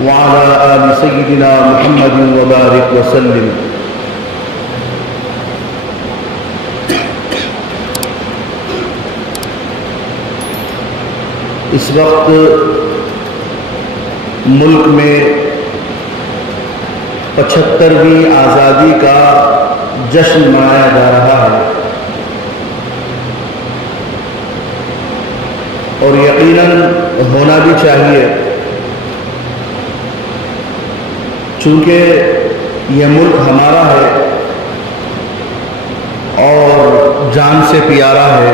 وعلى آل سيدنا محمد وبارك وسلم. اس وقت ملک میں 75ویں آزادی کا جشن منایا جا رہا ہے، اور یقیناً ہونا بھی چاہیے، چونکہ یہ ملک ہمارا ہے اور جان سے پیارا ہے.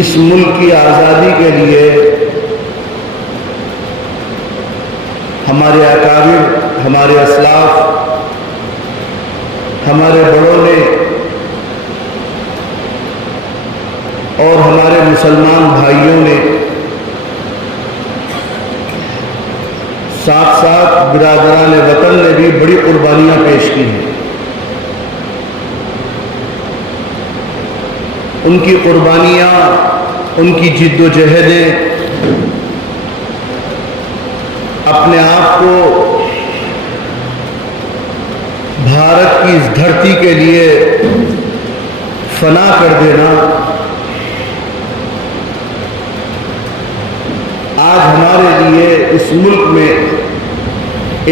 اس ملک کی آزادی کے لیے ہمارے اکابر، ہمارے اسلاف، ہمارے بڑوں نے اور ہمارے مسلمان بھائیوں نے، ساتھ ساتھ برادران وطن نے بھی بڑی قربانیاں پیش کی ہیں. ان کی قربانیاں، ان کی جد و جہدیں اپنے آپ کو بھارت کی اس دھرتی کے لیے فنا کر دینا آج ہمارے لیے اس ملک میں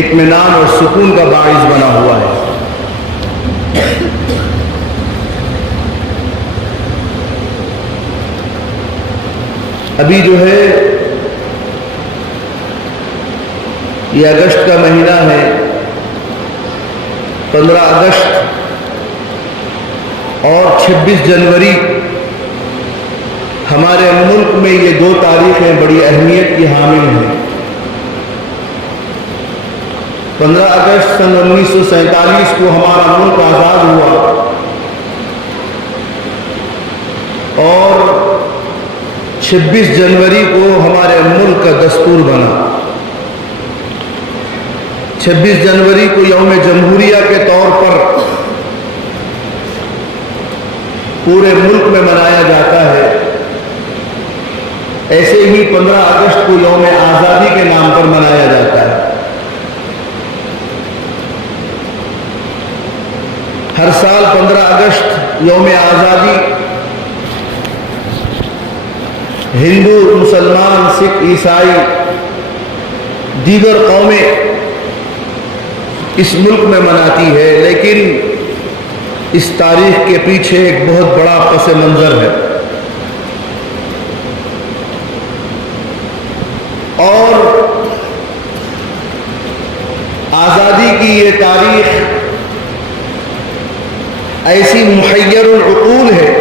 اطمینان اور سکون کا باعث بنا ہوا ہے. ابھی جو ہے یہ اگست کا مہینہ ہے. 15 اگست اور 26 جنوری ہمارے ملک میں یہ دو تاریخیں بڑی اہمیت کی حامل ہیں. 15 اگست سن 1947 کو ہمارا ملک آزاد ہوا، اور 26 جنوری کو ہمارے ملک کا دستور بنا. 26 جنوری کو یوم جمہوریہ کے طور پر پورے ملک میں منایا جاتا ہے. ایسے ہی 15 اگست کو یوم آزادی کے نام پر منایا جاتا ہے. ہر سال 15 اگست یوم آزادی ہندو، مسلمان، سکھ، عیسائی، دیگر قومیں اس ملک میں مناتی ہے، لیکن اس تاریخ کے پیچھے ایک بہت بڑا پس منظر ہے. اور آزادی کی یہ تاریخ ایسی محیر العقول ہے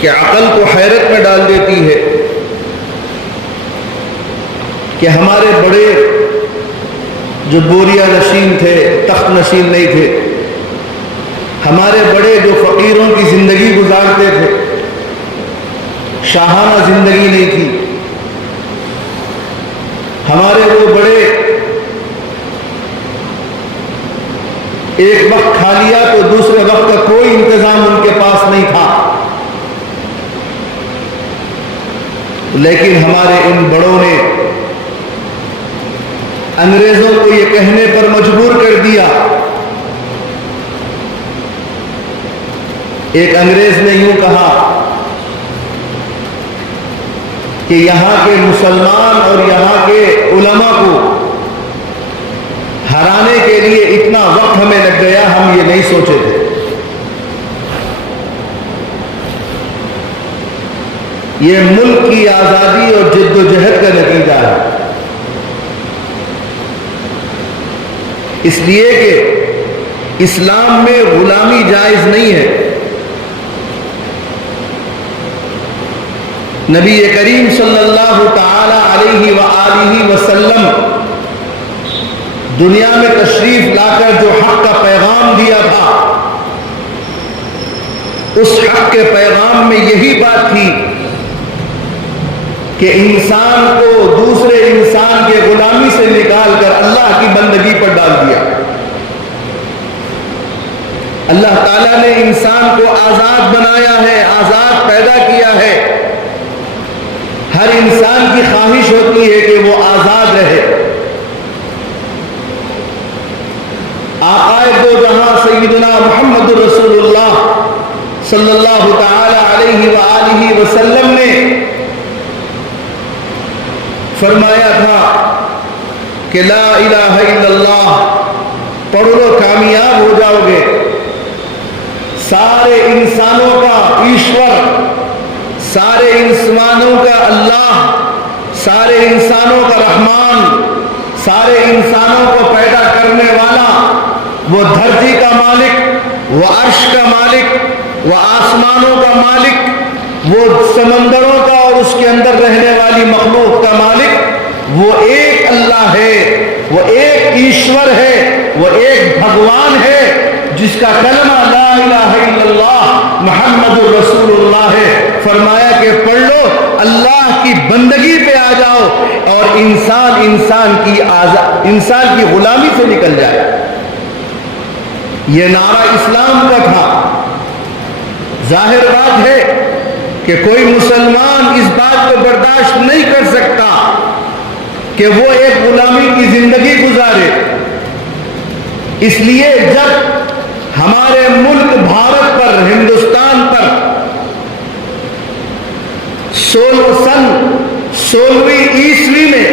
کہ عقل کو حیرت میں ڈال دیتی ہے کہ ہمارے بڑے جو بوریا نشین تھے، تخت نشین نہیں تھے، ہمارے بڑے جو فقیروں کی زندگی گزارتے تھے، شاہانہ زندگی نہیں تھی، ہمارے وہ بڑے ایک وقت کھا لیا تو دوسرے وقت کا کوئی انتظام ان کے پاس نہیں تھا. لیکن ہمارے ان بڑوں نے انگریزوں کو یہ کہنے پر مجبور کر دیا. ایک انگریز نے یوں کہا کہ یہاں کے مسلمان اور یہاں کے علماء کو ہرانے کے لیے اتنا وقت ہمیں لگ گیا، ہم یہ نہیں سوچے تھے. یہ ملک کی آزادی اور جد و جہد کا نتیجہ ہے. اس لیے کہ اسلام میں غلامی جائز نہیں ہے. نبی کریم صلی اللہ تعالی علیہ وآلہ وسلم دنیا میں تشریف لا کر جو حق کا پیغام دیا تھا، اس حق کے پیغام میں یہی بات تھی کہ انسان کو دوسرے انسان کے غلامی سے نکال کر اللہ کی بندگی پر ڈال دیا. اللہ تعالیٰ نے انسان کو آزاد بنایا ہے، آزاد پیدا کیا ہے، ہر انسان کی خواہش ہوتی ہے کہ وہ آزاد رہے. آقائے دو جہاں سیدنا محمد رسول اللہ صلی اللہ تعالی علیہ وآلہ وسلم نے فرمایا تھا کہ لا الہ الا اللہ پڑھ لو کامیاب ہو جاؤ گے. سارے انسانوں کا ایشور، سارے انسانوں کا اللہ، سارے انسانوں کا رحمان، سارے انسانوں کو پیدا کرنے والا، وہ دھرتی کا مالک، وہ عرش کا مالک، وہ آسمانوں کا مالک، وہ سمندروں کا اور اس کے اندر رہنے والی مخلوق کا مالک، وہ ایک اللہ ہے، وہ ایک ایشور ہے، وہ ایک بھگوان ہے جس کا کلمہ لا الہ الا اللہ محمد رسول اللہ ہے. فرمایا کہ پڑھ لو، اللہ کی بندگی پہ آ جاؤ اور انسان کی غلامی سے نکل جائے. یہ نعرہ اسلام کا تھا. ظاہر بات ہے کہ کوئی مسلمان اس بات کو برداشت نہیں کر سکتا کہ وہ ایک غلامی کی زندگی گزارے. اس لیے جب ہمارے ملک بھارت پر، ہندوستان پر 16ویں عیسوی میں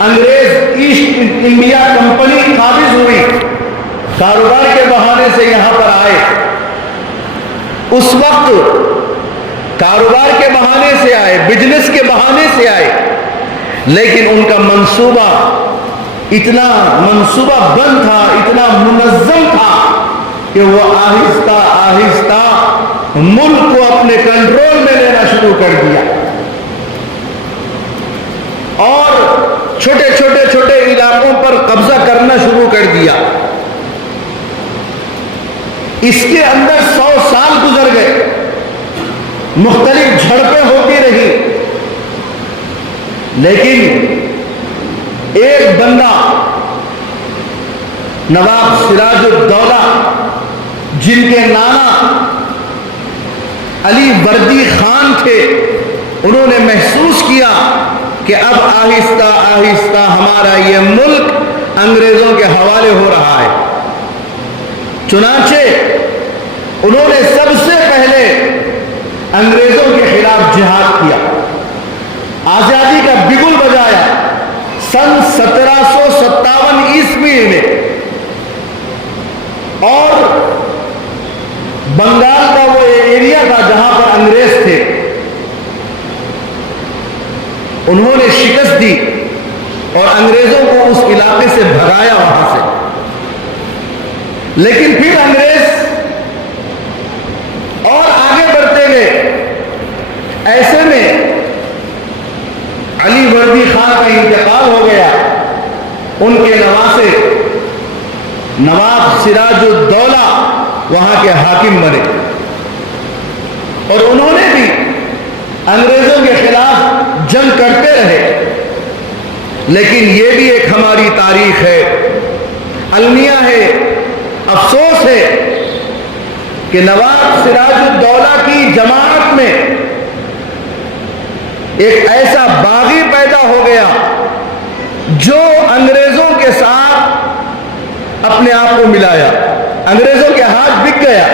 انگریز ایسٹ انڈیا کمپنی قابض ہوئی، کاروبار کے بہانے سے یہاں پر آئے. اس وقت کاروبار کے بہانے سے آئے، بزنس کے بہانے سے آئے، لیکن ان کا منصوبہ اتنا منصوبہ بند تھا، اتنا منظم تھا کہ وہ آہستہ آہستہ ملک کو اپنے کنٹرول میں لینا شروع کر دیا اور چھوٹے علاقوں پر قبضہ کرنا شروع کر دیا. اس کے اندر 100 سال گزر گئے، مختلف جھڑپیں ہوتی رہی، لیکن ایک بندہ نواب سراج الدولہ جن کے نانا علی وردی خان تھے، انہوں نے محسوس کیا کہ اب آہستہ آہستہ ہمارا یہ ملک انگریزوں کے حوالے ہو رہا ہے. چنانچہ انہوں نے سب سے پہلے انگریزوں کے خلاف جہاد کیا، آزادی کا بگل بجایا. سن 1757 عیسوی میں اور بنگال کا وہ ایریا تھا جہاں پر انگریز تھے، انہوں نے شکست دی اور انگریزوں کو اس علاقے سے بھگایا وہاں سے. لیکن پھر انگریز اور آگے بڑھتے گئے. ایسے میں علی وردی خان کا انتقال ہو گیا. ان کے نواسے نواب سراج الدولہ وہاں کے حاکم بنے اور انہوں نے بھی انگریزوں کے خلاف جنگ کرتے رہے. لیکن یہ بھی ایک ہماری تاریخ ہے، المیہ ہے، افسوس ہے کہ نواب سراج الدولہ کی جماعت میں ایک ایسا باغی پیدا ہو گیا جو انگریزوں کے ساتھ اپنے آپ کو ملایا، انگریزوں کے ہاتھ بک گیا.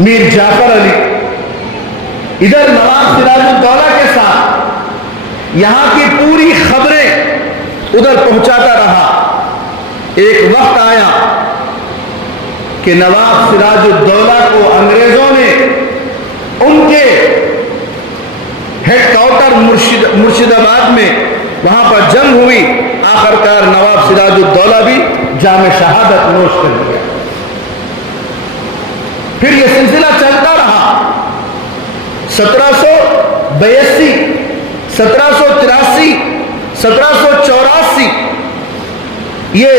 میر جعفر علی ادھر نواب سراج الدولہ کے ساتھ یہاں کی پوری خبریں ادھر پہنچاتا رہا. ایک وقت آیا کہ نواب سراج الدولہ کو انگریزوں نے ان کے ہیڈ کوارٹر مرشد آباد میں وہاں پر جنگ ہوئی. آخرکار نواب سراج الدولہ بھی جام شہادت نوش کر گیا. پھر یہ سلسلہ چلتا رہا. 1782 1783 1784 یہ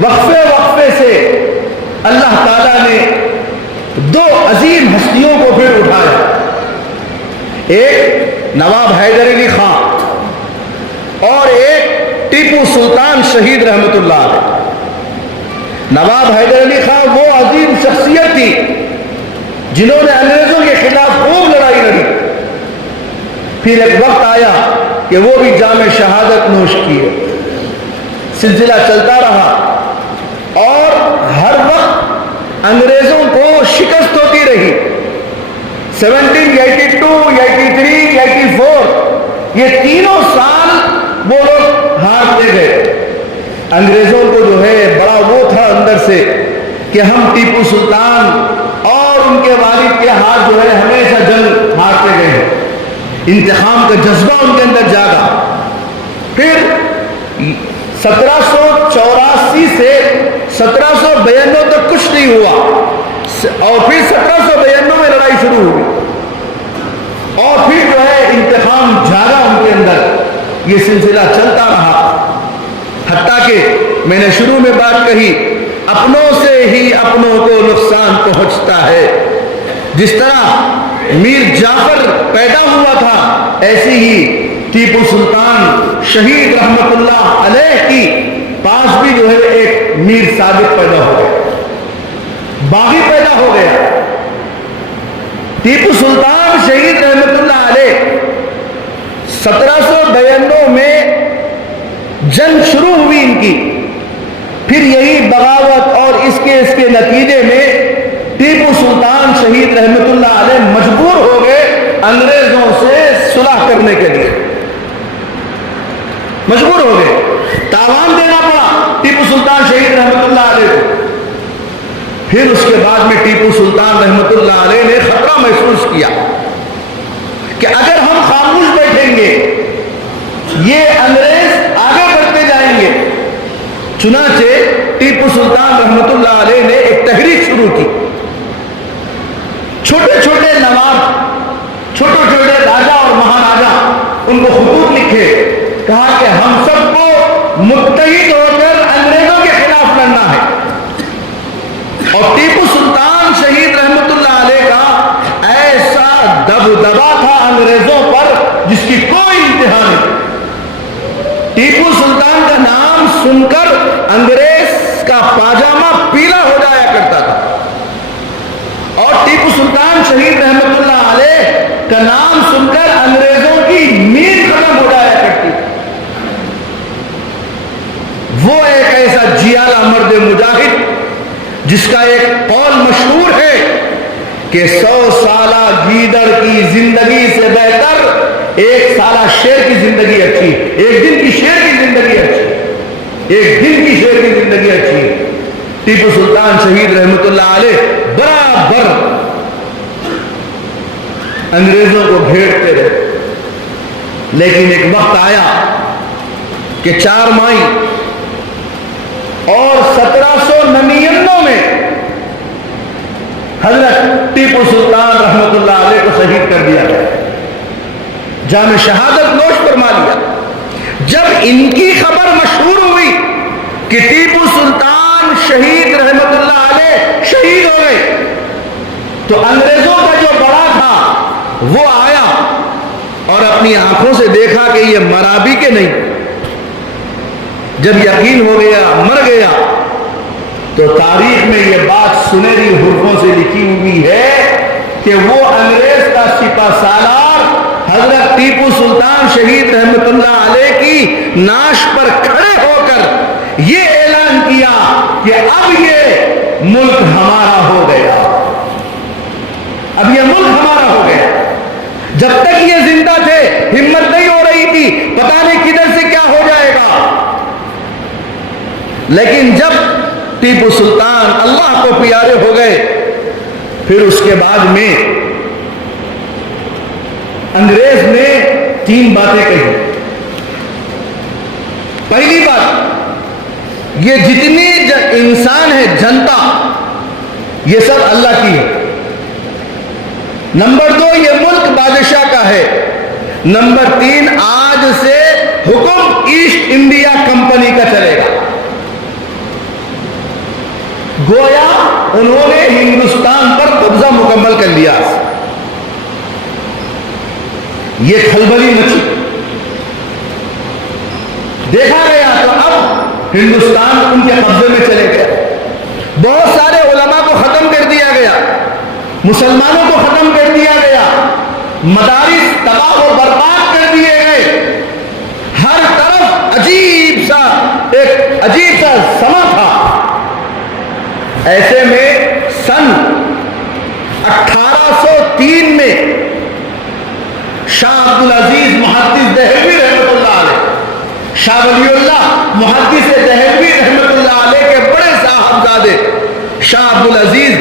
وقفے سے اللہ تعالیٰ نے دو عظیم ہستیوں کو پھر اٹھایا. ایک نواب حیدر علی خان اور ایک ٹیپو سلطان شہید رحمت اللہ علیہ. نواب حیدر علی خان وہ عظیم شخصیت تھی جنہوں نے انگریزوں کے خلاف خوب لڑائی لڑی. پھر ایک وقت آیا کہ وہ بھی جام شہادت نوش کیے. سلسلہ چلتا رہا اور ہر وقت انگریزوں کو شکست ہوتی رہی. 1782, 83, 84 یہ تینوں سال وہ لوگ ہارتے گئے. انگریزوں کو جو ہے بڑا وہ تھا اندر سے کہ ہم ٹیپو سلطان اور ان کے والد کے ہاتھ جو ہے ہمیشہ جنگ ہارتے گئے ہیں. انتقام کا جذبہ ان کے اندر جاگا. پھر 1784 سے 1792 تک کچھ نہیں ہوا اور پھر 1792 میں لڑائی شروع ہوئی اور پھر جو ہے انتقام جاگا ان کے اندر. یہ سلسلہ چلتا رہا حتیٰ کہ میں نے شروع میں بات کہی اپنوں سے ہی اپنوں کو نقصان پہنچتا ہے. جس طرح میر جعفر پیدا ہوا تھا ایسی ہی ٹیپو سلطان شہید رحمت اللہ علیہ کی پاس بھی جو ہے ایک میر صادق پیدا ہو گیا, باغی پیدا ہو گیا. ٹیپو سلطان شہید رحمت اللہ علیہ 1792 میں جنگ شروع ہوئی ان کی. پھر یہی بغاوت اور اس کے نتیجے میں ٹیپو سلطان شہید رحمت اللہ علیہ مجبور ہو گئے انگریزوں سے صلح کرنے کے لیے. مجبور ہو گئے, تاوان دینا پڑا ٹیپو سلطان شہید رحمت اللہ علیہ کو. پھر اس کے بعد میں ٹیپو سلطان رحمت اللہ علیہ نے خطرہ محسوس کیا کہ اگر ہم خاموش بیٹھیں گے یہ انگریز آگے بڑھتے جائیں گے. چنانچہ ٹیپو سلطان رحمت اللہ علیہ نے ایک تحریک شروع کی. چھوٹے چھوٹے نواب, چھوٹے چھوٹے راجا اور مہاراجا ان کو خطوط لکھے, کہا کہ ہم سب کو متحد ہو کر انگریزوں کے خلاف لڑنا ہے. اور ٹیپو سلطان شہید رحمت اللہ علیہ کا ایسا دبدبا تھا انگریزوں پر جس کی کوئی انتہا نہیں. ٹیپو سلطان کا نام سن کر انگریز کا پاجامہ پیلا ہو جایا کرتا تھا اور ٹیپو سلطان شہید رحمت اللہ علیہ کا نام سن کر انگریزوں کی نیند ختم ہو جایا کرتی. وہ ایک ایسا جیالہ مرد مجاہد جس کا ایک قول مشہور ہے کہ 100 سالہ گیدڑ کی زندگی سے بہتر 1 سالہ شیر کی زندگی اچھی, ایک دن کی شیر کی زندگی اچھی, ایک دن کی شیر کی زندگی اچھی. ٹیپو سلطان شہید رحمت اللہ علیہ برابر انگریزوں کو گھیرتے رہے. لیکن ایک وقت آیا کہ 4 مئی اور 1799 میں حضرت ٹیپو سلطان رحمت اللہ علیہ کو شہید کر دیا گیا, جام شہادت نوش فرما لیا. جب ان کی خبر مشہور ہوئی کہ ٹیپو سلطان شہید رحمت اللہ علیہ شہید ہو گئے تو انگریزوں کا جو بڑا تھا وہ آیا اور اپنی آنکھوں سے دیکھا کہ یہ مرا بھی کہ نہیں. جب یقین ہو گیا مر گیا تو تاریخ میں یہ بات سنہری حروفوں سے لکھی ہوئی ہے کہ وہ انگریز کا سپہ سالار حضرت ٹیپو سلطان شہید رحمت اللہ علیہ کی ناش پر کھڑے ہو کر یہ اعلان کیا کہ اب یہ ملک ہمارا ہو گیا, اب یہ ملک ہمارا ہو گیا. جب تک یہ زندہ تھے ہمت نہیں ہو رہی تھی, پتہ نہیں کدھر سے کیا ہو جائے گا. لیکن جب ٹیپو سلطان اللہ کو پیارے ہو گئے پھر اس کے بعد میں انگریز نے 3 باتیں کہی. پہلی بات, یہ جتنی انسان ہے جنتا یہ سب اللہ کی ہے. نمبر 2, یہ ملک بادشاہ کا ہے. نمبر 3, آج سے حکم ایسٹ انڈیا کمپنی کا چلے گا. گویا انہوں نے ہندوستان پر قبضہ مکمل کر لیا. یہ کھلبلی مچی, دیکھا گیا تو اب ہندوستان ان کے قبضے میں چلے گئے. بہت سارے علماء کو ختم کر دیا گیا, مسلمانوں کو ختم کر دیا گیا, مدارس تباہ و برباد عجیب سا سما تھا. ایسے میں سن 1803 میں شاہ عبدالعزیز محدث دہلوی رحمۃ اللہ علیہ، شاہ ولی اللہ محدث دہلوی رحمۃ اللہ علیہ کے بڑے صاحبزادے شاہ عبدالعزیز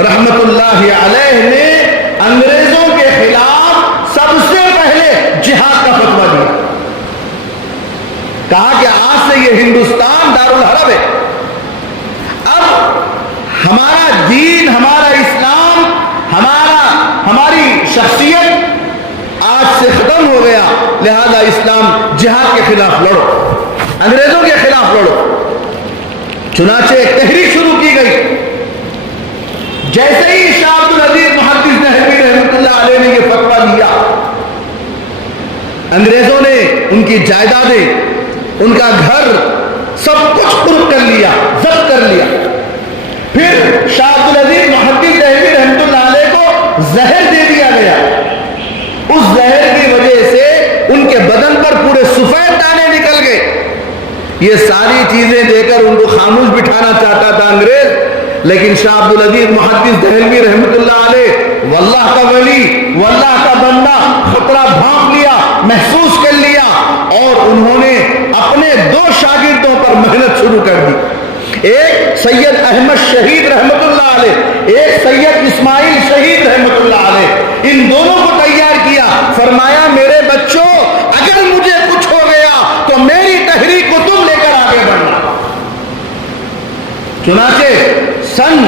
رحمۃ اللہ علیہ نے انگریزوں کے خلاف سب سے پہلے جہاد کا فتویٰ دیا. کہا کہ آج سے یہ ہندوستان دارالحرب ہے. اب ہمارا دین، ہمارا اسلام، ہماری شخصیت آج سے ختم ہو گیا، لہذا اسلام جہاد کے خلاف لڑو، انگریزوں کے خلاف لڑو. چنانچہ ایک تحریک شروع کی گئی. جیسے ہی شاہ عبدالعزیز محدث دہلوی رحمۃ اللہ علیہ نے یہ فتویٰ دیا، انگریزوں نے ان کی جائیدادیں، ان کا گھر، سب کچھ قرب کر لیا، ضبط کر لیا. پھر شاہ عبدالعزیز محدث دہلوی رحمۃ اللہ علیہ کو زہر دے دیا گیا. اس زہر کی وجہ سے ان کے بدن پر پورے سفید دانے نکل گئے. یہ ساری چیزیں دے کر ان کو خاموش بٹھانا چاہتا تھا انگریز، لیکن شاہ عبدالعزیز محدث دہلوی رحمۃ اللہ علیہ واللہ کا ولی، واللہ کا بندہ، خطرہ بھانپ لیا، محسوس کر لیا، اور انہوں نے اپنے 2 شاگردوں پر محنت شروع کر دی. ایک سید احمد شہید رحمۃ اللہ علیہ، ایک سید اسماعیل شہید رحمۃ اللہ علیہ. ان دونوں کو تیار کیا. فرمایا میرے بچوں، اگر مجھے کچھ ہو گیا تو میری تحریک کو تم لے کر آگے بڑھنا. چنانچہ سن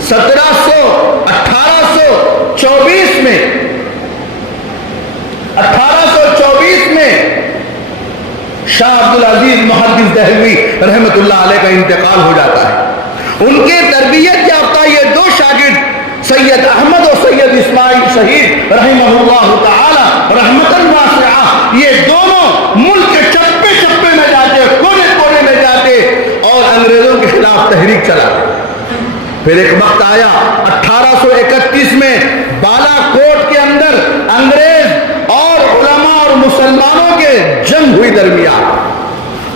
1824 میں 1824 میں شاہ عبدالعزیز محدث دہلوی رحمۃ اللہ علیہ کا انتقال ہو جاتا ہے. ان کے تربیت یافتہ یہ 2 شاگرد سید احمد اور سید اسماعیل شہید رحمہ اللہ تعالی رحمتاً واسعہ، یہ دونوں ملک کے چپے چپے میں جاتے، کونے کونے میں جاتے اور انگریزوں کے خلاف تحریک چلاتے. پھر ایک وقت آیا 1831 میں بالا کوٹ کے اندر انگریز اور علماء اور مسلمانوں کے جنگ ہوئی درمیان.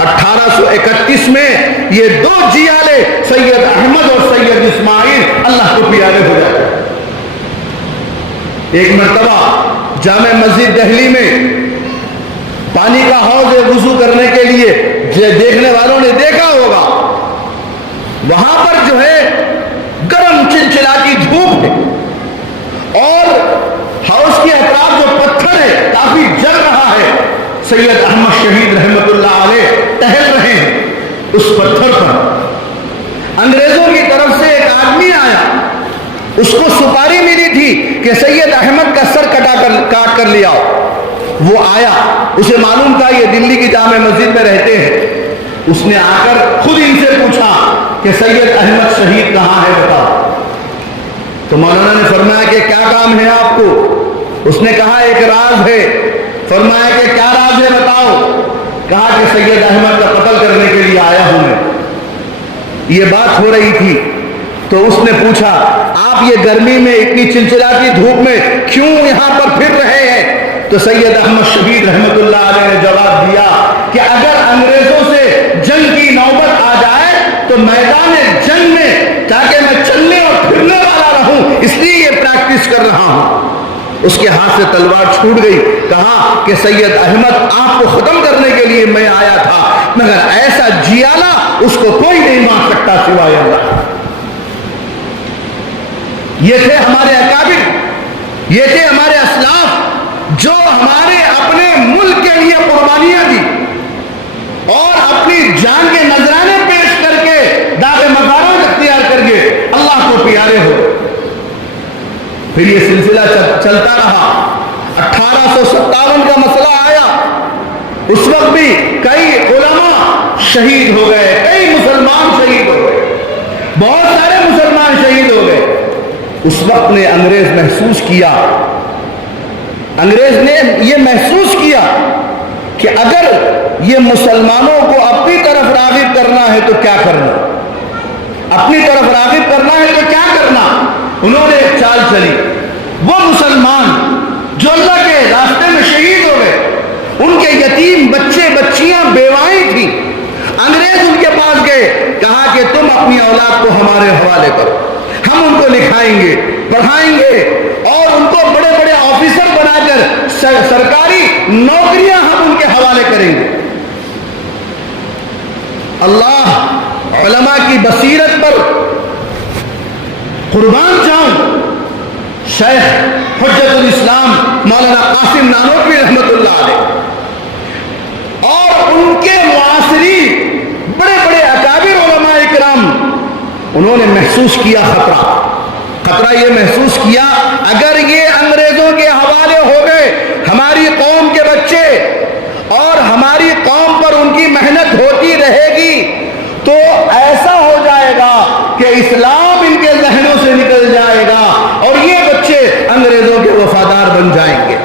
1831 میں یہ 2 جیالے سید احمد اور سید اسماعیل اللہ کو پیارے ہو جاتے. ایک مرتبہ جامع مسجد دہلی میں پانی کا حوض وضو کرنے کے لیے دیکھنے والوں نے دیکھا ہوگا، وہاں پر جو ہے گرم چلچلاتی دھوپ ہے اور حوض کے اطراف جو پتھر ہے کافی جل رہا ہے. سید احمد شہید رحمۃ اللہ علیہ ٹہل رہے ہیں اس پتھر پر. انگریزوں کی طرف سے ایک آدمی آیا، اس کو سپاری ملی تھی کہ سید احمد کا سر کاٹ کر لیا. وہ آیا، اسے معلوم تھا یہ دلی کی جامع مسجد میں رہتے ہیں. اس نے آ کر خود ان سے پوچھا کہ سید احمد شہید کہاں ہے بتاؤ. تو مولانا نے فرمایا کہ کیا کام ہے آپ کو؟ اس نے کہا ایک راز ہے. فرمایا کہ کیا راز ہے بتاؤ. کہا کہ سید احمد کا قتل کرنے کے لیے آیا ہوں میں. یہ بات ہو رہی تھی تو اس نے پوچھا آپ یہ گرمی میں اتنی چلچلاتی دھوپ میں کیوں یہاں پر پھر رہے ہیں؟ تو سید احمد شہید رحمۃ اللہ علیہ نے جواب دیا کہ اگر انگریزوں سے جنگ کی نوبت آ جائے تو میدان جنگ میں تاکہ میں چلنے اور پھرنے والا رہوں، اس لیے یہ پریکٹس کر رہا ہوں. اس کے ہاتھ سے تلوار چھوٹ گئی. کہا کہ سید احمد آپ کو ختم کرنے کے لیے میں آیا تھا، مگر ایسا جیالا اس کو کوئی نہیں مار سکتا سوائے اللہ. یہ تھے ہمارے اکابر، یہ تھے ہمارے اسلاف جو ہمارے اپنے ملک کے لیے قربانیاں دی اور اپنی جان کے نذرانے پیش کر کے داغ مزارات اختیار کر کے اللہ کو پیارے ہو. پھر یہ سلسلہ چلتا رہا. 1857 کا مسئلہ آیا. اس وقت بھی کئی علماء شہید ہو گئے، کئی مسلمان شہید ہو گئے، بہت سارے مسلمان شہید ہو گئے. اس وقت نے انگریز نے یہ محسوس کیا کہ اگر یہ مسلمانوں کو اپنی طرف راغب کرنا ہے تو کیا کرنا، اپنی طرف راغب کرنا ہے تو کیا کرنا. انہوں نے ایک چال چلی. وہ مسلمان جو اللہ کے راستے میں شہید ہو گئے، ان کے یتیم بچے بچیاں بیوائیں تھیں، انگریز ان کے پاس اولاد کو ہمارے حوالے کرو، ہم ان کو لکھائیں گے، پڑھائیں گے اور ان کو بڑے بڑے آفیسر بنا کر سرکاری نوکریاں ہم ان کے حوالے کریں گے۔ اللہ علماء کی بصیرت پر قربان جاؤں، شیخ حجت الاسلام مولانا قاسم نانوتوی رحمت اللہ علیہ اور ان کے معاصرین بڑے بڑے اکابر علماء اکرام، انہوں نے محسوس کیا خطرہ یہ محسوس کیا اگر یہ انگریزوں کے حوالے ہو گئے، ہماری قوم کے بچے اور ہماری قوم پر ان کی محنت ہوتی رہے گی تو ایسا ہو جائے گا کہ اسلام ان کے ذہنوں سے نکل جائے گا اور یہ بچے انگریزوں کے وفادار بن جائیں گے۔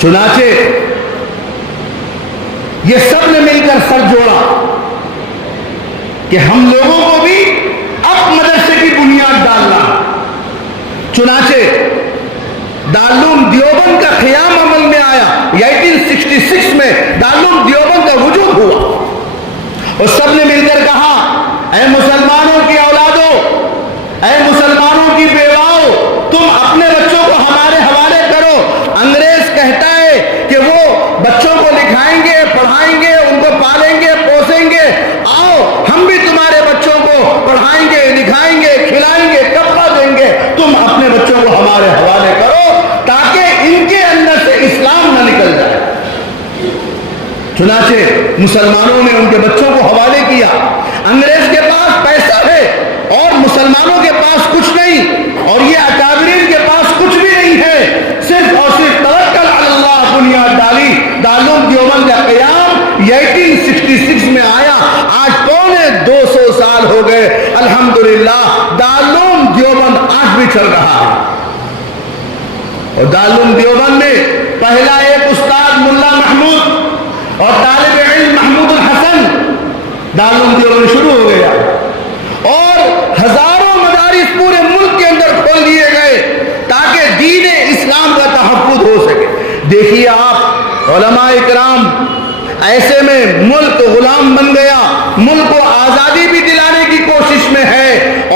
چنانچہ یہ سب نے مل کر سر جوڑا کہ ہم لوگوں کو بھی اب مدرسے کی بنیاد ڈالنا۔ چنانچہ دارالعلوم دیوبند کا قیام عمل میں آیا، 1866 میں دارالعلوم دیوبند کا وجود ہوا اور سب نے مل کر کہا اے مسلمانوں کی اولادوں، اے مسلمانوں کی بیواؤں، تم اپنے بچوں کو ہمارے حوالے کرو۔ انگریز کہتا ہے کہ وہ بچوں کو لکھائیں گے، پڑھائیں گے، ان کو پالیں گے، پوسیں گے، آؤ ہم بھی تمہارے بچوں کو پڑھائیں گے، لکھائیں گے، کھلائیں گے، کپڑا دیں گے، تم اپنے بچوں کو ہمارے حوالے کرو تاکہ ان کے اندر سے اسلام نہ نکل جائے۔ چنانچہ مسلمانوں نے ان کے بچوں کو حوالے کیا۔ انگریز کے پاس پیسہ ہے اور مسلمانوں کے پاس کچھ نہیں اور یہ اکابرین کے پاس کچھ بھی نہیں ہے، صرف اور صرف توکل علی اللہ بنیاد ڈالی۔ دارالعلوم دیوبند کا قیام 1866 میں آیا، آج پونے 200 سال ہو گئے، الحمدللہ دارالعلوم دیوبند آج بھی چل رہا ہے۔ اور دارالعلوم دیوبند میں پہلا ایک استاد ملا محمود اور طالب علم محمود الحسن دارالعلوم دیوبند شروع ہو گیا اور ہزاروں مدارس پورے ملک کے اندر کھول دیے گئے تاکہ دین اسلام کا تحفظ ہو سکے۔ دیکھیے آپ علماء اکرام، ایسے میں ملک غلام بن گیا، ملک کو آزادی بھی دلانے کی کوشش میں ہے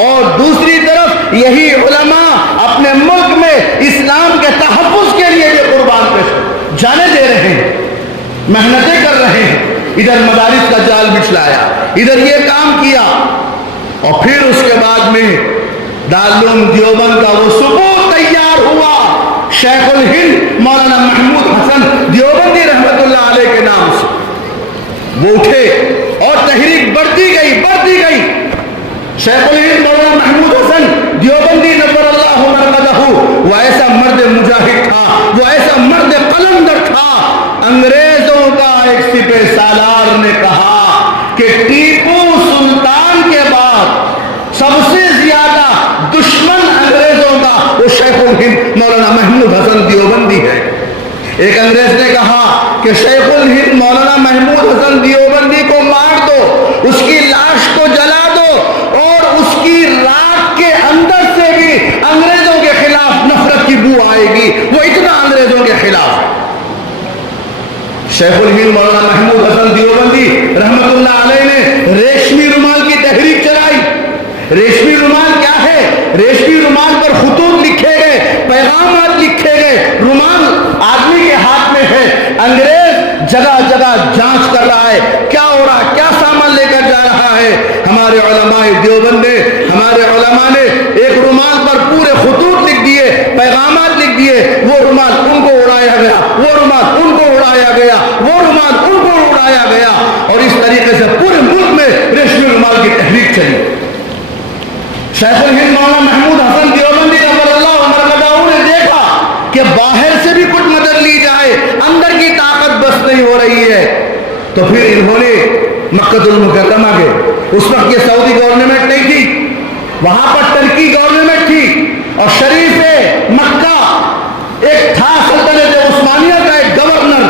اور دوسری طرف یہی علماء اپنے ملک میں اسلام کے تحفظ کے لیے بھی قربان پیش جانے دے رہے ہیں، محنتیں کر رہے ہیں۔ ادھر مدارس کا جال بچھلایا، ادھر یہ کام کیا اور پھر اس کے بعد میں دارالعلوم دیوبند کا وہ ثبوت تیار ہوا شیخ الہند مولانا محمود حسن دیوبندی رحمت اللہ علیہ کے نام سے۔ وہ اٹھے اور تحریک بڑھتی گئی۔ شیخ الہند مولانا محمود حسن دیوبندی نور اللہ مرقدہ، وہ ایسا مرد مجاہد تھا، وہ ایسا مرد قلندر تھا۔ انگریزوں کا ایک سپہ سالار نے کہا کہ ٹیپو سلطان کے بعد سب سے زیادہ دشمن انگریزوں کا وہ شیخ الہند مولانا محمود حسن دیوبندی ہے۔ ایک انگریز نے کہا کہ شیخ الہند مولانا محمود حسن دیوبندی کو مار دو، اس کی لاش کو جلا دو اور اس کی راکھ کے اندر سے بھی انگریزوں کے خلاف نفرت کی بو آئے گی، وہ اتنا انگریزوں کے خلاف۔ شیخ الہند مولانا محمود حسن دیوبندی رحمت اللہ علیہ نے ریشمی رومال کی تحریک چلائی۔ ریشمی رومال کیا ہے؟ ریشمی رومال پر خطوط لکھے گئے، پیغامات لکھے گئے، رومال آدمی کے ہاتھ میں ہے۔ انگریز جگہ جگہ جانچ کر رہا ہے کیا ہو رہا ہے، کیا سامان لے کر جا رہا ہے۔ ہمارے علماء دیوبند نے، ہمارے علماء نے ایک رومال پر پورے خطوط لکھ دیے، پیغامات لکھ دیے، وہ رومال ان کو اڑایا گیا، وہ رومال ان کو اڑایا گیا، وہ رومال ان کو اڑایا گیا اور اس طریقے سے پورے ملک میں ریشمی رومال کی تحریک چلی۔ شیخ الہند مولانا محمود حسن دیوبندی رضی اللہ عنہ نے دیکھا کہ باہر سے بھی کچھ مدد لی جائے، اندر کی طاقت بس نہیں ہو رہی ہے، تو پھر انہوں نے مکہ المکرمہ کے، اس وقت یہ سعودی گورنمنٹ نہیں تھی، وہاں پر ترکی گورنمنٹ تھی اور شریف مکہ ایک تھا سلطنت عثمانیہ کا ایک گورنر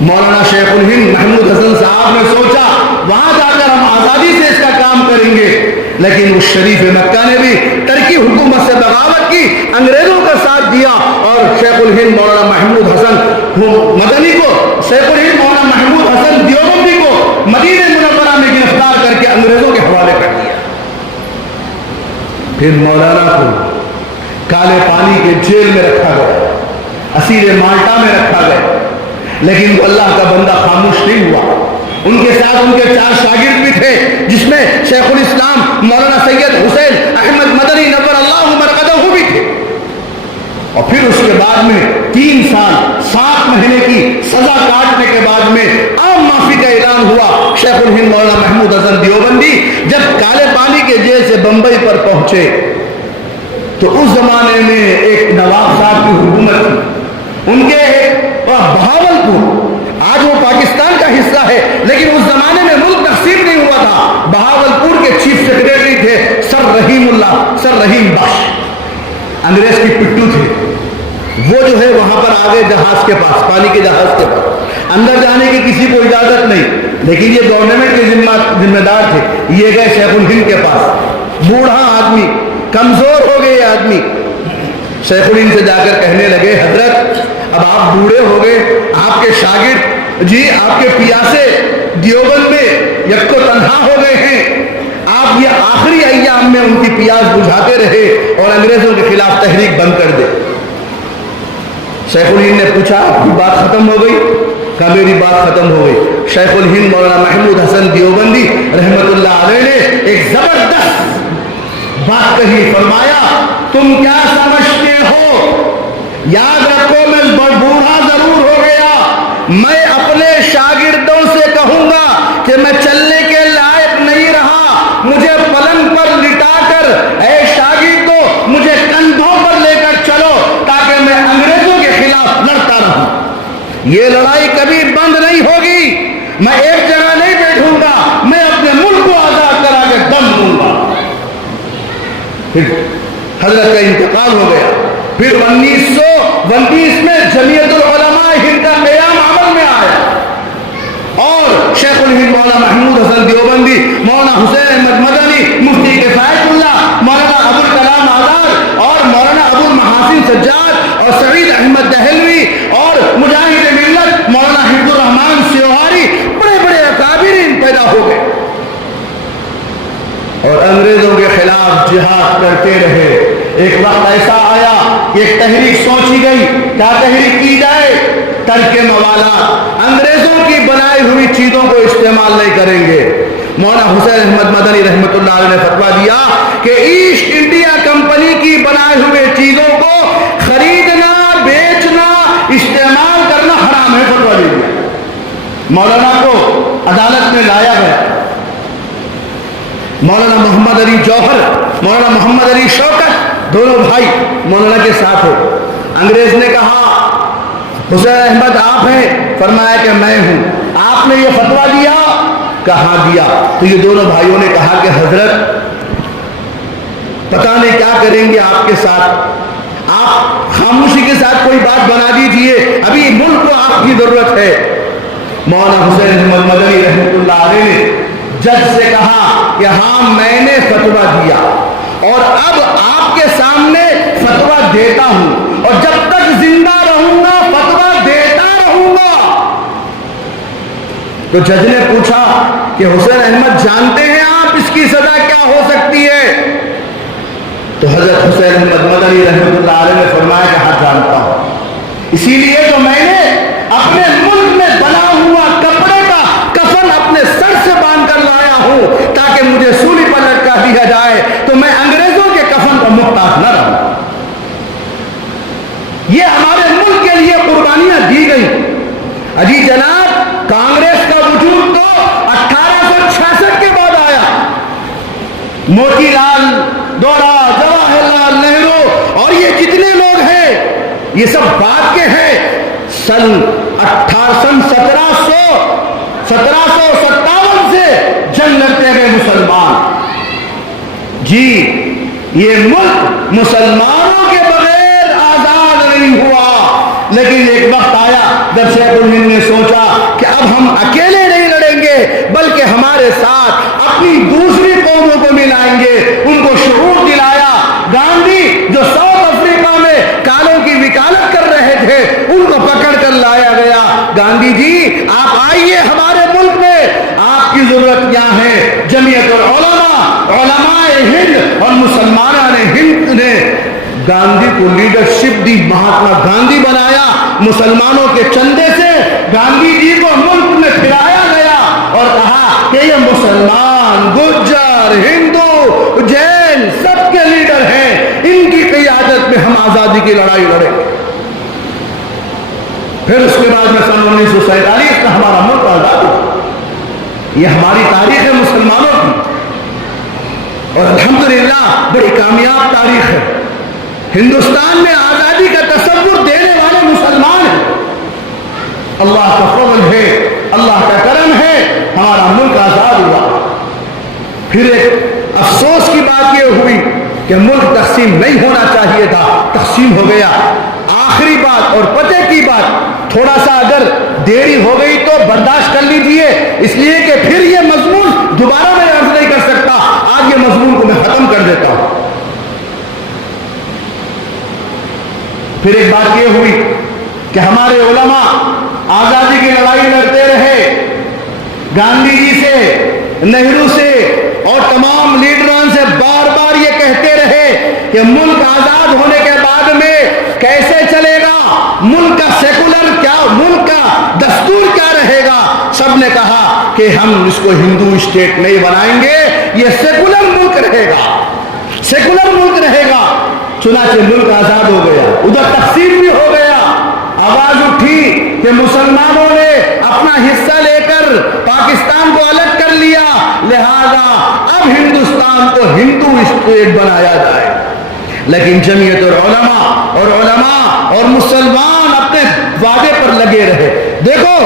مولانا شیخ الہند محمود حسن صاحب نے سوچا وہاں جا کر ہم آزادی سے اس کا کام کریں گے، لیکن اس شریف مکہ نے بھی ترکی حکومت سے بغاوت کی، انگریزوں کا ساتھ دیا اور شیخ الہند مولانا محمود حسن مدنی کو، شیخ الہند مولانا محمود حسن دیوبندی کو مدینہ منورہ میں گرفتار کر کے انگریزوں کے حوالے کر دیا. پھر مولانا کو کالے پانی کے جیل میں رکھا گیا, اسیر مالٹا میں رکھا گیا, لیکن وہ اللہ کا بندہ خاموش نہیں ہوا. ان کے ساتھ ان کے 4 شاگرد بھی تھے, جس میں شیخ الاسلام مولانا سید حسین احمد مدنی نور اللہ مرقدہ بھی تھے. اور پھر اس کے بعد میں 3 سال 7 مہینے کی سزا کاٹنے کے بعد میں عام معافی کا اعلان ہوا. شیخ الہند مولانا محمود حسن دیوبندی جب کالے پانی کے جیل سے بمبئی پر پہنچے تو اس زمانے میں ایک نواب صاحب کی حکومت تھی, ان کے ایک بہاولپور, آج وہ پاکستان کا حصہ ہے لیکن اس زمانے میں ملک تقسیم نہیں ہوا تھا, بہاولپور کے چیف سیکریٹری تھے سر رحیم بخش, انگریز کی پٹو تھے. وہ جو ہے وہاں پر آگے جہاز کے پاس, پانی کے جہاز کے پاس, اندر جانے کی کسی کو اجازت نہیں, لیکن یہ گورنمنٹ کے ذمہ دار تھے. یہ گئے شیخ الہند کے پاس, بوڑھا آدمی, کمزور ہو گئے آدمی. شیخ الہند سے جا کر کہنے لگے, حضرت اب آپ بوڑھے ہو گئے, آپ کے شاگرد جی آپ کے پیاسے دیوبند میں یکو تنہا ہو گئے ہیں, آپ یہ آخری ایام میں ان کی پیاس بجھاتے رہے اور انگریزوں کے خلاف تحریک بند کر دے. شیخ الہند نے پوچھا, آپ کی بات ختم ہو گئی؟ کہا میری بات ختم ہو گئی. شیخ الہند مولانا محمود حسن دیوبندی رحمت اللہ علیہ نے ایک زبردست بات کہی, فرمایا تم کیا سمجھتے ہو, یاد رکھو میں بوڑھا ضرور ہو گیا, میں اپنے شاگردوں سے کہوں گا کہ میں چلنے کے لائق نہیں رہا, مجھے پلنگ پر لٹا کر اے شاگردوں مجھے کندھوں پر لے کر چلو تاکہ میں انگریزوں کے خلاف لڑتا رہوں. یہ لڑائی کبھی بند نہیں ہوگی, میں ایک جگہ نہیں بیٹھوں گا, میں اپنے ملک کو آزاد کرا کے دم دوں گا. پھر حضرت کا انتقال ہو گیا. پھر 1929 میں جمعیت العلماء ہند کا قیام عمل میں آیا اور شیخ الہند مولانا محمود حسن دیوبندی, مولانا حسین احمد مدنی, مفتی کفایت اللہ, مولانا ابوالکلام آزاد اور مولانا ابوالمحاسن سجاد اور سعید احمد دہلوی اور مجاہد ملت مولانا حفظ الرحمان سیوہاری, بڑے بڑے اکابرین پیدا ہو گئے اور انگریزوں کے خلاف جہاد کرتے رہے. ایک وقت ایسا آیا کہ ایک تحریک سوچی گئی, کیا تحریک کی جائے؟ ترک موالات, انگریزوں کی بنائی ہوئی چیزوں کو استعمال نہیں کریں گے. مولانا حسین احمد مدنی رحمت اللہ علیہ نے فتویٰ دیا کہ ایسٹ انڈیا کمپنی کی بنائی ہوئی چیزوں کو خریدنا, بیچنا, استعمال کرنا حرام ہے. فتویٰ دے دیا. مولانا کو عدالت میں لایا گیا. مولانا محمد علی جوہر, مولانا محمد علی شوکت, دونوں بھائی مولانا کے ساتھ ہو. انگریز نے کہا حسین احمد آپ ہیں؟ فرمایا کہ میں ہوں. آپ نے یہ فتویٰ دیا؟ کہاں دیا. تو یہ دونوں بھائیوں نے کہا کہ حضرت پتہ نہیں کیا کریں گے آپ کے ساتھ, آپ خاموشی کے ساتھ کوئی بات بنا دیجئے, ابھی ملک کو آپ کی ضرورت ہے. مولانا حسین احمد مدنی رحمت اللہ علیہ نے جج سے کہا کہ ہاں میں نے فتویٰ دیا اور اب آپ کے سامنے فتویٰ دیتا ہوں اور جب تک زندہ رہوں گا فتویٰ دیتا رہوں گا. تو جج نے پوچھا کہ حسین احمد جانتے ہیں آپ اس کی سزا کیا ہو سکتی ہے؟ تو حضرت حسین احمد مدنی رحمت اللہ علیہ نے فرمایا کہ ہاں جانتا ہوں, اسی لیے تو میں نے اپنے ملک میں بنا ہوا کپڑے کا کفن اپنے سر سے باندھ کر لایا ہوں تاکہ مجھے سولی پر لٹکا دیا جائے تو میں انگریزوں کے کفن کا محتاج نہ رہوں. یہ ہمارے ملک کے لیے قربانیاں دی گئی. اجی جناب, کانگریس کا وجود تو 1866 کے بعد آیا. موتی لال دوڑا, جواہر لال نہرو اور یہ جتنے لوگ ہیں یہ سب بعد کے ہیں. سن 1757 سے جنگ لڑتے گئے مسلمان. جی یہ ملک مسلمانوں کے بغیر آزاد نہیں ہوا, لیکن ایک وقت آیا جب شیخ الہند نے سوچا کہ اب ہم اکیلے نہیں لڑیں گے بلکہ ہمارے ساتھ اپنی دوسری قوموں کو ملائیں گے. ان کو شعور دلایا. گاندھی جو ساؤتھ افریقہ میں کالوں کی وکالت کر رہے تھے ان کو پکڑ کر لایا گیا. گاندھی جی آپ آئیے ہمارے ملک میں, آپ کی ضرورت کیا ہے؟ جمعیت العلماء گاندھی کو لیڈرشپ دی، مہاتما گاندھی بنایا، مسلمانوں کے چندے سے گاندھی جی کو ملک میں پھرایا گیا اور کہا کہ یہ مسلمان، گجر، ہندو، جین سب کے لیڈر ہیں، ان کی قیادت میں ہم آزادی کی لڑائی لڑیں گے۔ پھر اس کے بعد میں سن 1947 کا ہمارا ملک آزاد ہوا۔ یہ ہماری تاریخ ہے مسلمانوں کی، اور الحمدللہ بڑی کامیاب تاریخ ہے۔ ہندوستان میں آزادی کا تصور دینے والے مسلمان ہیں۔ اللہ کا فضل ہے، اللہ کا کرم ہے، ہمارا ملک آزاد ہوا۔ پھر ایک افسوس کی بات یہ ہوئی کہ ملک تقسیم نہیں ہونا چاہیے تھا، تقسیم ہو گیا۔ آخری بات اور پتے کی بات، تھوڑا سا اگر دیری ہو گئی تو برداشت کر لیجیے، اس لیے کہ پھر یہ مضمون دوبارہ میں عرض نہیں کر سکتا۔ آج یہ مضمون کو میں ختم کر دیتا ہوں۔ پھر ایک بات یہ ہوئی کہ ہمارے علماء آزادی کی لڑائی لڑتے رہے، گاندھی جی سے، نہرو سے اور تمام لیڈران سے بار بار یہ کہتے رہے کہ ملک آزاد ہونے کے بعد میں کیسے چلے گا، ملک کا سیکولر کیا، ملک کا دستور کیا رہے گا۔ سب نے کہا کہ ہم اس کو ہندو اسٹیٹ نہیں بنائیں گے، یہ سیکولر ملک رہے گا، سیکولر ملک رہے گا۔ چنانچہ ملک آزاد ہو گیا، ادھر تقسیم بھی ہو گیا۔ آواز اٹھی کہ مسلمانوں نے اپنا حصہ لے کر پاکستان کو الگ کر لیا، لہذا اب ہندوستان کو ہندو اسٹیٹ بنایا جائے۔ لیکن جمعیت علماء اور مسلمان اپنے وعدے پر لگے رہے۔ دیکھو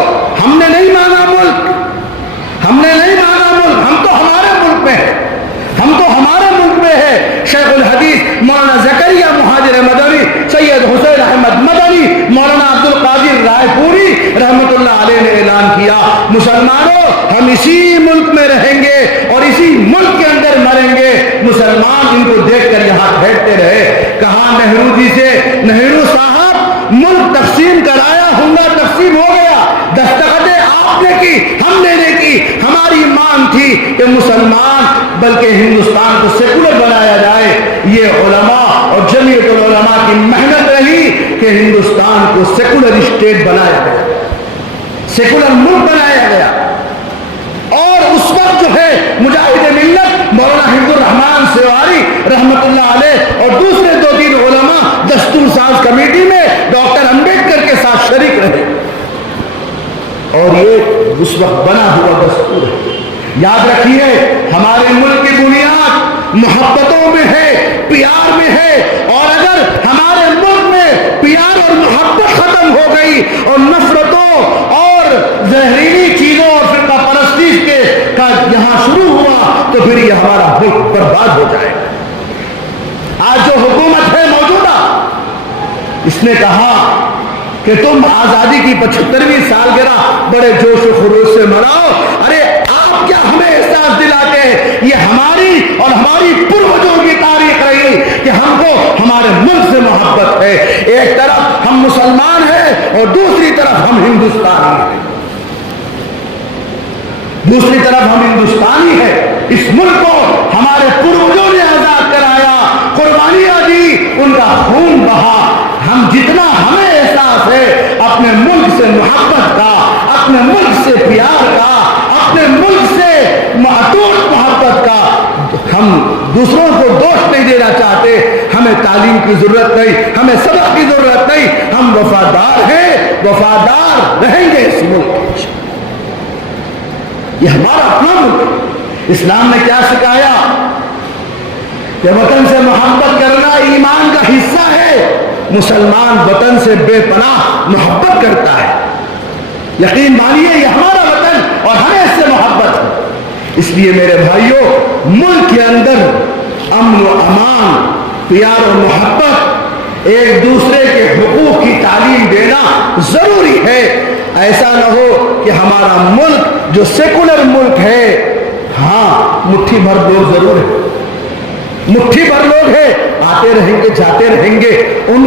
ہم نے نہیں مانا ملک، ہم نے نہیں مانا ملک، ہم تو ہمارے ملک میں ہے، ہم تو ہمارے ملک میں ہے۔ شیخ الحدیث مولانا زکریا مہاجر مدنی، سید حسین احمد مدنی، مولانا عبد القادر رائے پوری رحمت اللہ علیہ نے اعلان کیا، مسلمانوں ہم اسی ملک میں رہیں گے اور اسی ملک کے اندر مریں گے۔ مسلمان ان کو دیکھ کر یہاں بیٹھتے رہے۔ کہا نہرو جی سے، نہرو صاحب ملک تقسیم کرایا ہوں گا، تقسیم ہو گیا، دستخطیں آپ نے کی، ہم نے نہیں کی، ہماری مانگ تھی کہ مسلمان بلکہ ہندوستان کو سیکولر بنایا جائے۔ یہ علماء اور جمعیت العلماء کی محنت رہی کہ ہندوستان کو سیکولر اسٹیٹ بنایا گیا، سیکولر ملک بنایا گیا۔ اور اس وقت جو ہے مجاہد ملت مولانا حفظ الرحمان سیواری رحمت اللہ علیہ اور دوسرے دو تین علماء دستور ساز کمیٹی میں ڈاکٹر امبیڈکر کے ساتھ شریک رہے، اور یہ اس وقت بنا ہوا دستور ہے۔ یاد رکھیے ہمارے ملک کی بنیاد محبتوں میں ہے، پیار میں ہے، اور اگر ہمارے ملک میں پیار اور محبت ختم ہو گئی اور نفرتوں اور زہریلی چیزوں اور فرقہ پرستی کا یہاں شروع ہوا تو پھر یہ ہمارا ملک برباد ہو جائے گا۔ آج جو حکومت ہے موجودہ، اس نے کہا کہ تم آزادی کی 75ویں سالگرہ بڑے جوش و خروش سے مناؤ۔ ارے آپ کیا ہمیں احساس دلاتے ہیں؟ یہ ہماری اور ہماری پروجوں کی تاریخ رہی کہ ہم کو ہمارے ملک سے محبت ہے۔ ایک طرف ہم مسلمان ہیں اور دوسری طرف ہم ہندوستانی ہیں، دوسری طرف ہم ہندوستانی ہیں۔ اس ملک کو ہمارے پروجوں نے آزاد کرایا، قربانیاں دی، ان کا خون بہا۔ ہم جتنا ہمیں احساس ہے اپنے ملک سے محبت کا، اپنے ملک سے پیار کا، اپنے ملک سے اٹوٹ محبت کا، ہم دوسروں کو دوست نہیں دینا چاہتے۔ ہمیں تعلیم کی ضرورت نہیں، ہمیں سبق کی ضرورت نہیں، ہم وفادار ہیں، وفادار رہیں گے اس ملک کے۔ یہ ہمارا اپنا ملک ہے۔ اسلام نے کیا سکھایا کہ وطن سے محبت کرنا ایمان کا حصہ ہے۔ مسلمان وطن سے بے پناہ محبت کرتا ہے۔ یقین مانیے یہ ہمارا وطن اور ہمیں اس سے محبت ہے۔ اس لیے میرے بھائیوں، ملک کے اندر امن و امان، پیار و محبت، ایک دوسرے کے حقوق کی تعلیم دینا ضروری ہے۔ ایسا نہ ہو کہ ہمارا ملک جو سیکولر ملک ہے، ہاں مٹھی بھر لوگ ضرور ہے، مٹھی بھر لوگ ہیں، آتے رہیں گے جاتے رہیں گے، ان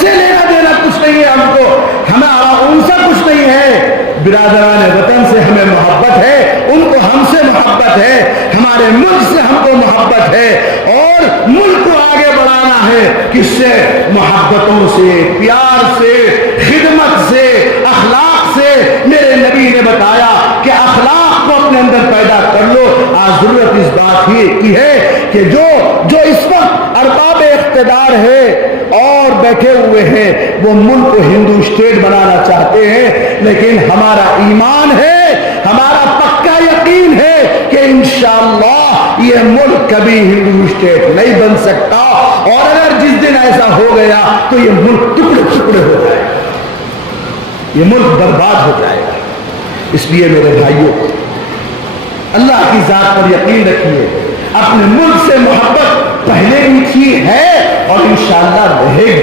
سے لینا دینا کچھ نہیں ہے، ہم کو ہمارا ان سے کچھ نہیں ہے۔ برادران وطن سے ہمیں محبت ہے، ان کو ہم سے محبت ہے، ہمارے ملک سے ہم کو محبت ہے، اور ملک کو آگے بڑھانا ہے، ہے کس سے؟ محبتوں سے، پیار سے، خدمت سے، اخلاق سے۔ میرے نبی نے بتایا کہ اخلاق کو اپنے اندر پیدا کر لو۔ آج ضرورت اس بات کی ہے کہ جو اس وقت ارباب اقتدار ہے اور بیٹھے ہوئے ہیں وہ ملک کو ہندو اسٹیٹ بنانا چاہتے ہیں، لیکن ہمارا ایمان ہے، ہمارا پکا یقین ہے کہ انشاءاللہ یہ ملک کبھی ہندو اسٹیٹ نہیں بن سکتا، اور اگر جس دن ایسا ہو گیا تو یہ ملک ٹکڑے ٹکڑے ہو جائے گا، یہ ملک برباد ہو جائے گا۔ اس لیے میرے بھائیوں، اللہ کی ذات پر یقین رکھیے، اپنے ملک سے محبت پہلے بھی تھی، ہے اور انشاءاللہ رہے گی،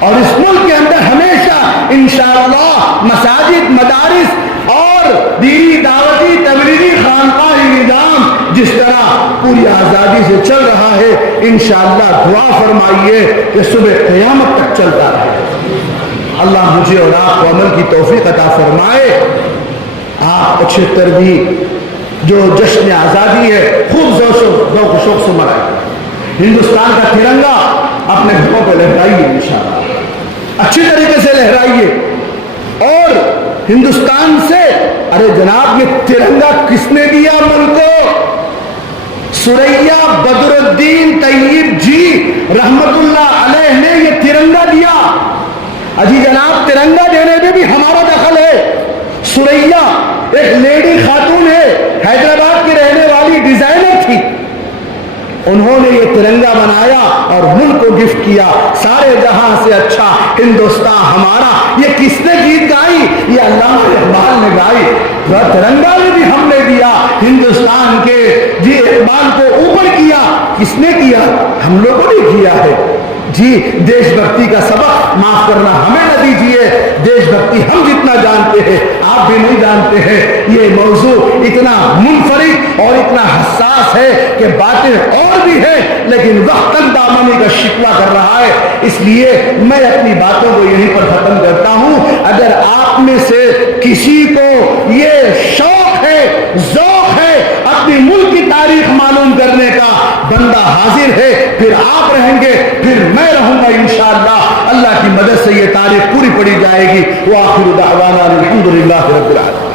اور اس ملک کے اندر ہمیشہ انشاءاللہ مساجد، مدارس اور دینی دعوتی تبلیغی خانقاہی نظام جس طرح پوری آزادی سے چل رہا ہے، انشاءاللہ دعا فرمائیے کہ صبح قیامت تک چلتا رہے۔ اللہ مجھے اور آپ کو عمل کی توفیق عطا فرمائے۔ آپ اچھے تربیت جو جشن آزادی ہے خوب ذوق و شوق سے منائیں، ہندوستان کا ترنگا اپنے گھروں پہ لہرائیے، انشاءاللہ اچھی طریقے سے لہرائیے، اور ہندوستان سے، ارے جناب یہ ترنگا کس نے دیا ملک کو؟ سریا بدر الدین طیب جی رحمت اللہ علیہ نے یہ ترنگا دیا۔ اجی جناب ترنگا دینے میں بھی ہمارا دخل ہے۔ سریا ایک لیڈی خاتون ہے، حیدرآباد کی رہنے والی، ڈیزائنر تھی، انہوں نے یہ ترنگا بنایا اور ملک کو گفٹ کیا۔ سارے جہاں سے اچھا ہندوستان ہمارا، یہ کس نے گیت گائی؟ یہ علامہ اقبال نے گائی۔ ترنگا بھی ہم نے دیا ہندوستان کے، جی اقبال کو اوپر کیا، کس نے کیا؟ ہم لوگوں نے کیا ہے۔ جی دیش بھکتی کا سبق معاف کرنا ہمیں نہ دیجیے، دیش بھکتی ہم جتنا جانتے ہیں آپ بھی نہیں جانتے ہیں۔ یہ موضوع اتنا منفرد اور اتنا حساس ہے کہ باتیں اور بھی ہیں، لیکن وقت تک دامنی کا شکوہ کر رہا ہے، اس لیے میں اپنی باتوں کو یہیں پر ختم کرتا ہوں۔ اگر آپ میں سے کسی کو یہ شوق ہے، ذوق ہے، اپنی ملک کی تاریخ معلوم کرنے کا، بندہ حاضر ہے، پھر آپ رہیں گے، پھر میں رہوں گا انشاءاللہ۔ اللہ کی مدد سے یہ تاریخ پوری پڑی جائے گی۔ وآخر دعوانا الحمدللہ رب العالمین۔